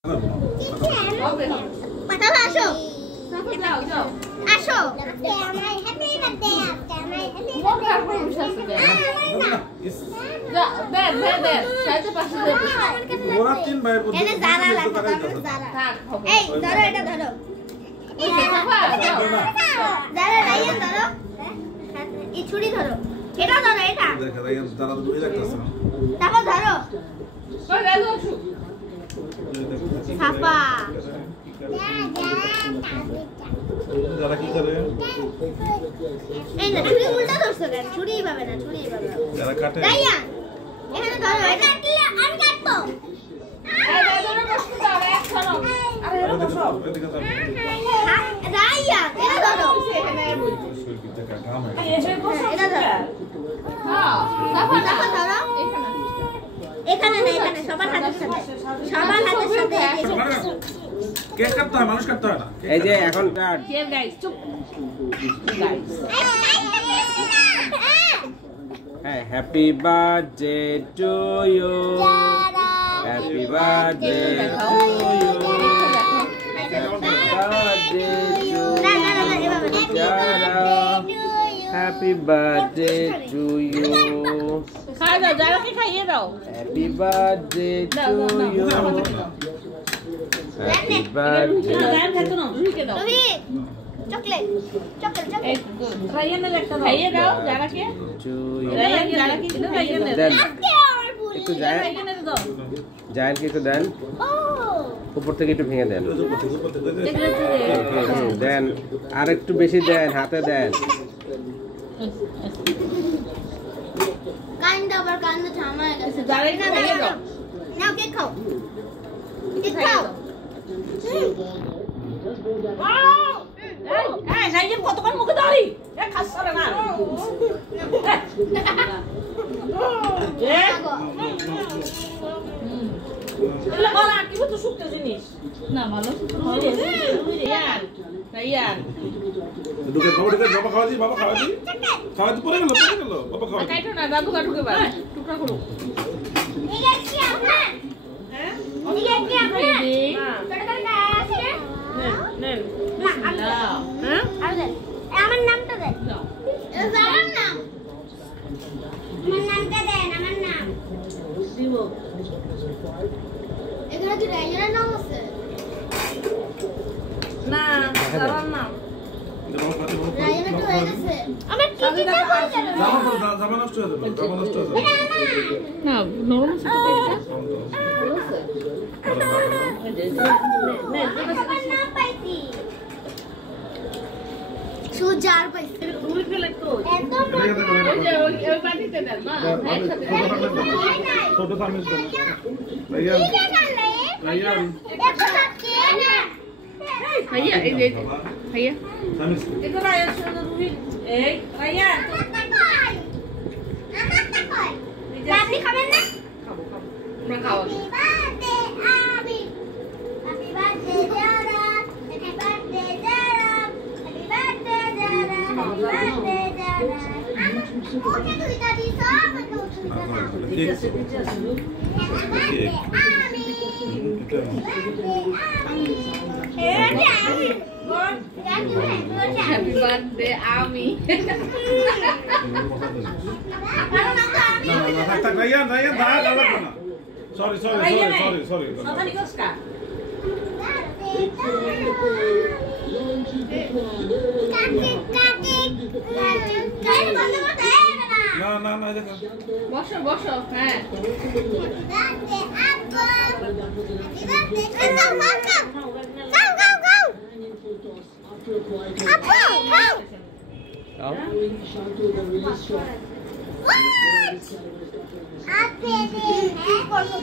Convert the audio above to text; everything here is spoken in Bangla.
Patah masuk. Masuk. Siapa? যারা কি করে এই না তুমি উল্টা ধরছো কেন ছুরি পাবে না ছুরি পাবে যারা কাটে রাইয়া এখানে ধরো এটা কাটলে আমি কাটবো এই ধরো বসতে দাও এক ধরো আরে এর বসো এদিকে যাও রাইয়া এটা ধরো এখানে এটা ধরো হ্যাঁ সাফা ধরো এখানে না এখানে সবার হাতের সাথে কেক কাটতে হয় মানুষ কাটতে হয় না এই যে এখন কাট Here guys, চুপ guys. হ্যাঁ happy birthday to you happy birthday to you birthday to happy birthday to you খাই দাও যারাকে খাইয়ে দাও happy birthday to you happy birthday গায়ন খেতে নাও রুহিকে দাও রুহি চকলেট এই রায়ানের একটা দাও খাইয়ে দাও যারাকে টু ইউ রায়ান যারাকে দিও রায়ানের দেন একটু একটু জায়েন রায়ানের দাও জায়েনকে একটু দেন ও উপর থেকে একটু ভেঙে দেন দেখলে দেন আর একটু বেশি দেন হাতে দেন কাইন্ড আবার কান্দ ঝামায় গেছে যারাই না খাইয়ে দাও নাও কেক খাও কেক খাও এই রায়ান কতক্ষণ মুখে দাঁড়ি এ খাসছরে না এ এলা বলা কি তো শুকতে জিনিস না ভালো রায়ান রায়ান ঢুকে বাবা খাওয়া দি বাবা খাওয়া দি পড়ে গেল বাবা খাওয়া কাটো না দাদু কাটুকে বা টুকরা করো ঠিক আছে আপনার হ্যাঁ ঠিক আছে আপনার ছোট ছোট আছে নেন বিসমিল্লাহ হ্যাঁ আর দেন আমার নামটা দেন আমার নাম আমার নামটা দেন আমার নাম দিব এখানে কি রাইয়ার নাম আছে না দাঁড়ান না রাইয়ার তো হয়ে গেছে আমার টিকিটটা কই গেল জামা নষ্ট হয়ে যাবে জামা নষ্ট হয়ে যাবে না নরম আমার নাম পাইছি সুজার পাইছি তুমি ফেলে তো একদম ওই যে ওই বাটিতে দেন না একসাথে ছোট সামিল ভাইয়া ভাইয়া ভাইয়া এই যে ভাইয়া সামিল এটা রায়া শুনে রুহি এই রায়া আপনি খাবেন না খাবো আমরা খাওয়া হ্যাপি বার্থডে আমি রায়ান সরি সাধারণ কষ্ট না দেখো বসো হ্যাঁ What?